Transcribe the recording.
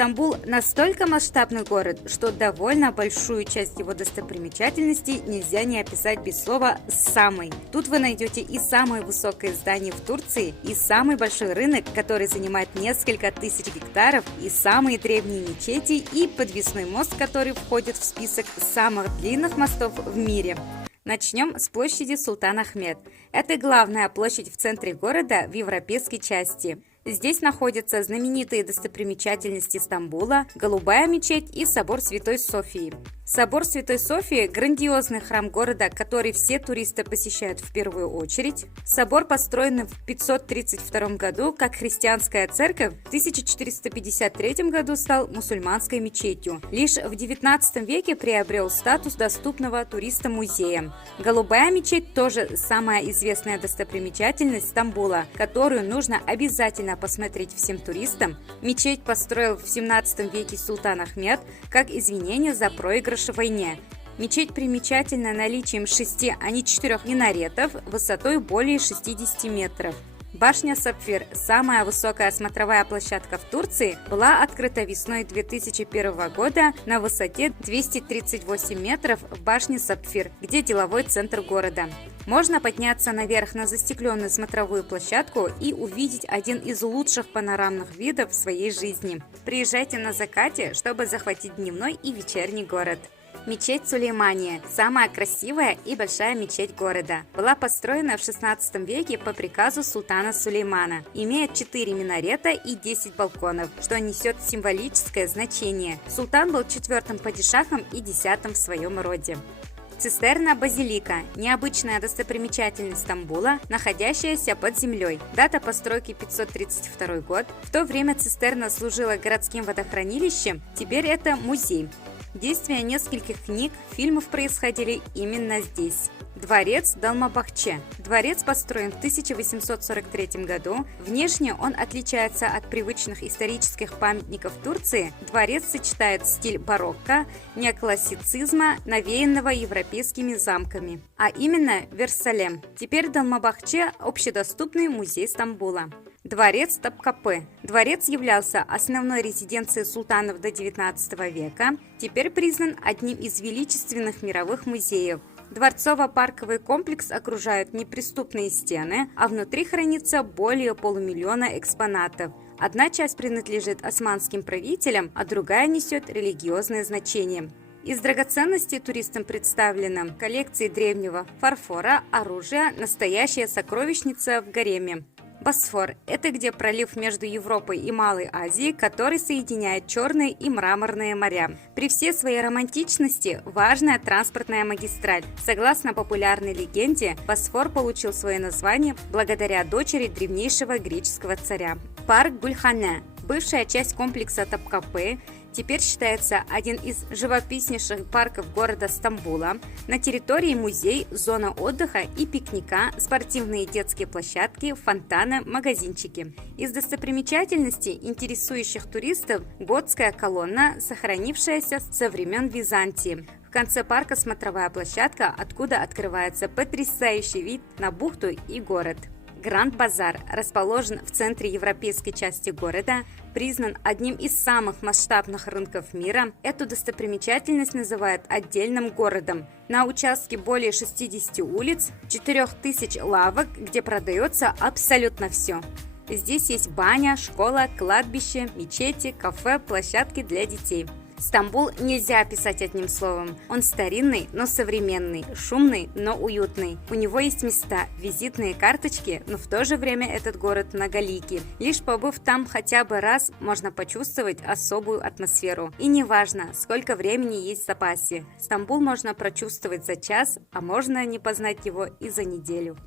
Стамбул настолько масштабный город, что довольно большую часть его достопримечательностей нельзя не описать без слова «самый». Тут вы найдете и самое высокое здание в Турции, и самый большой рынок, который занимает несколько тысяч гектаров, и самые древние мечети, и подвесной мост, который входит в список самых длинных мостов в мире. Начнем с площади Султан Ахмед. Это главная площадь в центре города в европейской части. Здесь находятся знаменитые достопримечательности Стамбула, Голубая мечеть и собор Святой Софии. Собор Святой Софии – грандиозный храм города, который все туристы посещают в первую очередь. Собор построен в 532 году как христианская церковь, в 1453 году стал мусульманской мечетью. Лишь в 19 веке приобрел статус доступного туристам-музея. Голубая мечеть тоже самая известная достопримечательность Стамбула, которую нужно обязательно посмотреть всем туристам. Мечеть построил в 17 веке султан Ахмед как извинение за проигрыш в войне. Мечеть примечательна наличием 6, а не 4 минаретов высотой более 60 метров. Башня Сапфир, самая высокая смотровая площадка в Турции, была открыта весной 2001 года на высоте 238 метров в башне Сапфир, где деловой центр города. Можно подняться наверх на застекленную смотровую площадку и увидеть один из лучших панорамных видов в своей жизни. Приезжайте на закате, чтобы захватить дневной и вечерний город. Мечеть Сулеймания – самая красивая и большая мечеть города. Была построена в 16 веке по приказу султана Сулеймана. Имеет 4 минарета и 10 балконов, что несет символическое значение. Султан был 4-м падишахом и 10-м в своем роде. Цистерна-базилика – необычная достопримечательность Стамбула, находящаяся под землей. Дата постройки 532 год. В то время цистерна служила городским водохранилищем, теперь это музей. Действия нескольких книг, фильмов происходили именно здесь. Дворец Долмабахче. Дворец построен в 1843 году. Внешне он отличается от привычных исторических памятников Турции. Дворец сочетает стиль барокко, неоклассицизма, навеянного европейскими замками, а именно Версале. Теперь Долмабахче – общедоступный музей Стамбула. Дворец Топкапы. Дворец являлся основной резиденцией султанов до XIX века, теперь признан одним из величественных мировых музеев. Дворцово-парковый комплекс окружают неприступные стены, а внутри хранится более полумиллиона экспонатов. Одна часть принадлежит османским правителям, а другая несет религиозное значение. Из драгоценностей туристам представлена коллекции древнего фарфора, оружия, настоящая сокровищница в гареме. Босфор – это где пролив между Европой и Малой Азией, который соединяет Черные и Мраморные моря. При всей своей романтичности важная транспортная магистраль. Согласно популярной легенде, Босфор получил свое название благодаря дочери древнейшего греческого царя. Парк Гульхане – бывшая часть комплекса Топкапы, теперь считается один из живописнейших парков города Стамбула. На территории музей, зона отдыха и пикника, спортивные детские площадки, фонтаны, магазинчики. Из достопримечательностей, интересующих туристов, готская колонна, сохранившаяся со времен Византии. В конце парка смотровая площадка, откуда открывается потрясающий вид на бухту и город. Гранд-базар расположен в центре европейской части города, признан одним из самых масштабных рынков мира. Эту достопримечательность называют отдельным городом. На участке более 60 улиц, 4000 лавок, где продается абсолютно все. Здесь есть баня, школа, кладбище, мечети, кафе, площадки для детей. Стамбул нельзя описать одним словом. Он старинный, но современный, шумный, но уютный. У него есть места, визитные карточки, но в то же время этот город многоликий. Лишь побыв там хотя бы раз, можно почувствовать особую атмосферу. И неважно, сколько времени есть в запасе. Стамбул можно прочувствовать за час, а можно не познать его и за неделю.